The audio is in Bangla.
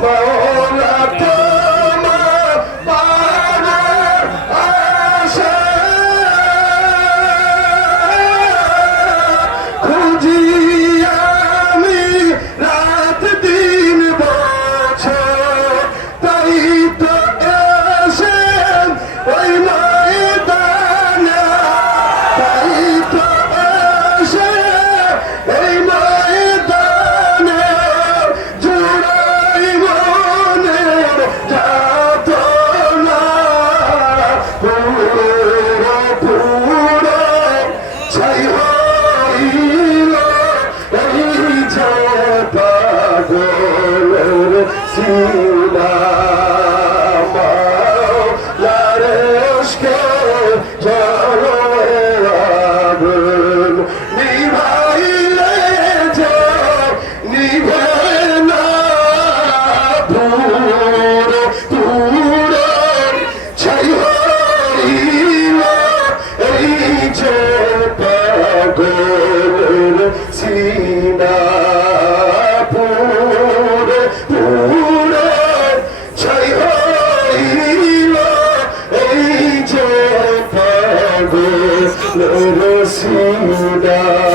Oh, ইশকে ও রসিদা